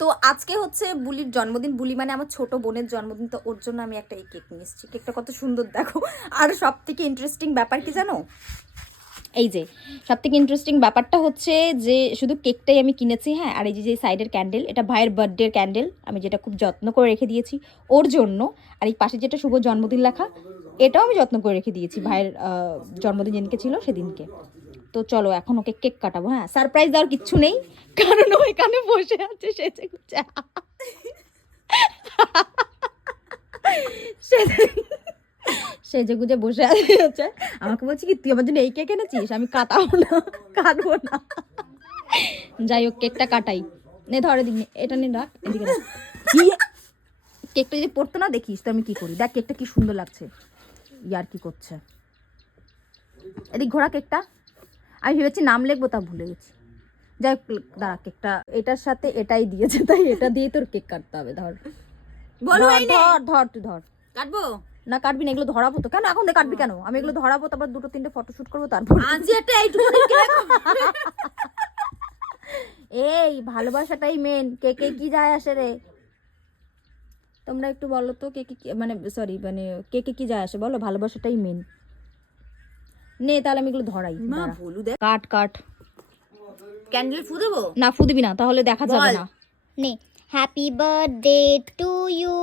তো আজকে হচ্ছে বুলির জন্মদিন, বুলি মানে আমার ছোট বোনের জন্মদিন, তো ওর জন্য আমি একটা এই কেক নিয়ে এসেছি। কেকটা কত সুন্দর দেখো। আর সব থেকে ইন্টারেস্টিং ব্যাপার কি জানো, এই যে সব থেকে ইন্টারেস্টিং ব্যাপারটা হচ্ছে যে শুধু কেকটাই আমি কিনেছি, হ্যাঁ, আর এই যে সাইডের ক্যান্ডেল, এটা ভাইয়ের বার্থডের ক্যান্ডেল, আমি যেটা খুব যত্ন করে রেখে দিয়েছি ওর জন্য। আর এই পাশে যেটা শুভ জন্মদিন লেখা, এটাও আমি যত্ন করে রেখে দিয়েছি ভাইয়ের জন্মদিন যেদিনকে ছিল সেদিনকে। তো চলো এখন ওকে কেক কাটাবো। হ্যাঁ, সারপ্রাইজ দেওয়ার কিচ্ছু নেই, কারণ ও এখানে বসে আছে সেজে গুজে। সেজে গুজে বসে আছে, আমাকে বলছি কি তুই আমার জন্য এই কেক এনেছিস, আমি কাটাবো না, কাটবো না। যাই হোক কেকটা কাটাই, নে ধরে দিক, এটা নে রাখ, এদিকে রাখ। কেকটা যদি পড়তো না দেখিস তো আমি কি করি, দেখ কেকটা কি সুন্দর লাগছে। ইয়ার কি করছে, এদিক ঘোরা কেকটা। আমি ভেবেছি নাম লিখবো, তা ভুলে গেছি। যাই হোক দাঁড়া, কেকটা এটার সাথে এটাই দিয়েছে, তাই এটা দিয়ে তোর কেক কাটতে হবে। ধর ধর ধর তুই ধর। কাটবো না কাটবি না, এগুলো ধরাবো তো। কেন এখন কাটবি কেন? আমি এগুলো ধরাবো, তারপর 2-3টে ফটোশুট করবো, তারপর এই ভালোবাসাটাই মেন, কেকে কি যায় আসে রে? তোমরা একটু বলো তো কেকে মানে সরি মানে কেকে কি যায় আসে বলো, ভালোবাসাটাই মেন। নে তাহলে আমি এগুলো ধরাই। মা ভুলু দেখ, কাট কাট। ক্যান্ডেল ফু দেবো না ফু দিবি না, তাহলে দেখা যাবে না। নে happy birthday to you,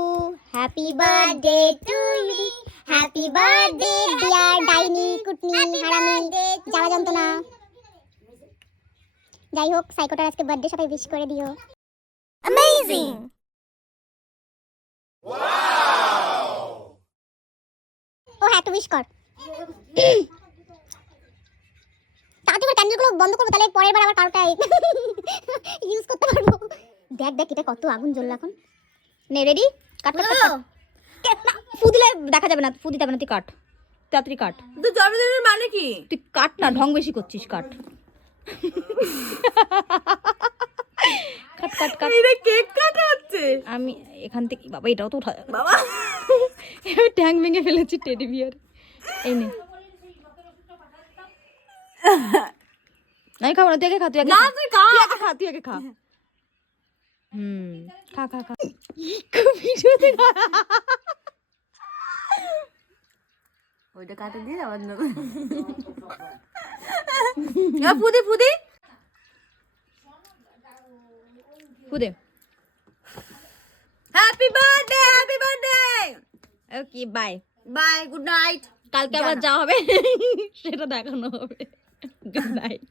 happy birthday to you, happy birthday dear ডাইনি কুটনি হারামি যাওয়া যন্ত্রণা। যাই হোক সাইকোটার আজকে বার্থডে, সবাই উইশ করে দিও। অ্যামেজিং। ও হ্যাঁ, তুই উইশ কর। তাড়াতাড়ি করে ক্যান্ডেলগুলো বন্ধ করবো, তাহলে পরের বার আবার কারোটা ইউজ করতে পারবো। দেখ দেখ এটা কত আগুন জ্বললো এখন। নে রেডি, কাট কাট কাট। না ফু দিলে দেখা যাবে না, ফু দিতে হবে না, তুই কাট তাড়াতাড়ি কাট। তো জন্মদিনের মানে কি? তুই কাট না, ঢং বেশি করছিস, কাট। কাট কাট কাট। এটা কেক কাটা হচ্ছে। আমি এখান থেকে, বাবা এটাও তো উঠা বাবা ট্যাং ভেঙে ফেলেছি টেডি বিয়ার। এই নে, আমি খাবো না, তুই আগে খা, তুই আগে না খা, তুই খা। তুই আগে খা, তুই আগে খা। খা খা খা। ভিডিওতে ওইটা কাটে দিয়ে আবার নেব। ফুদি ফুদি ফুদে। Happy birthday, happy birthday. Okay bye. Bye, good night. কালকে আবার যা হবে সেটা দেখানো হবে। Good night.